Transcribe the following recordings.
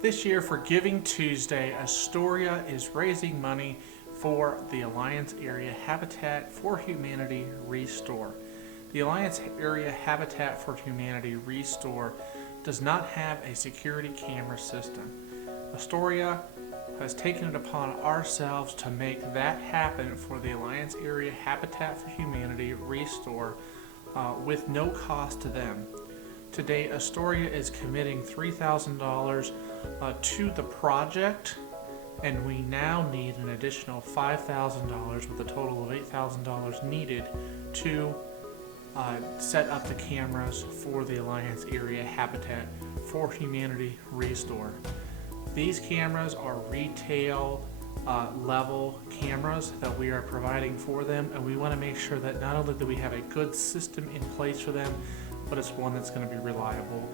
This year for Giving Tuesday, Astoria is raising money for the Alliance Area Habitat for Humanity Restore. The Alliance Area Habitat for Humanity Restore does not have a security camera system. Astoria has taken it upon ourselves to make that happen for the Alliance Area Habitat for Humanity Restore with no cost to them. Today, Astoria is committing $3,000 to the project, and we now need an additional $5,000 with a total of $8,000 needed to set up the cameras for the Alliance Area Habitat for Humanity Restore. These cameras are retail level cameras that we are providing for them, and we want to make sure that not only do we have a good system in place for them, but it's one that's going to be reliable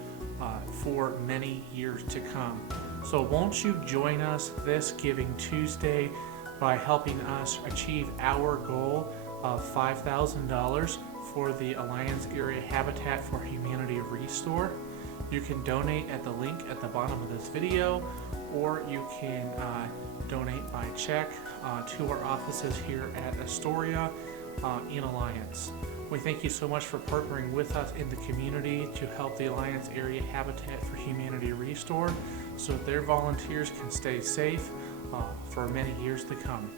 for many years to come. So won't you join us this Giving Tuesday by helping us achieve our goal of $5,000 for the Alliance Area Habitat for Humanity Restore? You can donate at the link at the bottom of this video, or you can donate by check to our offices here at Astoria in Alliance. We thank you so much for partnering with us in the community to help the Alliance Area Habitat for Humanity Restore so that their volunteers can stay safe for many years to come.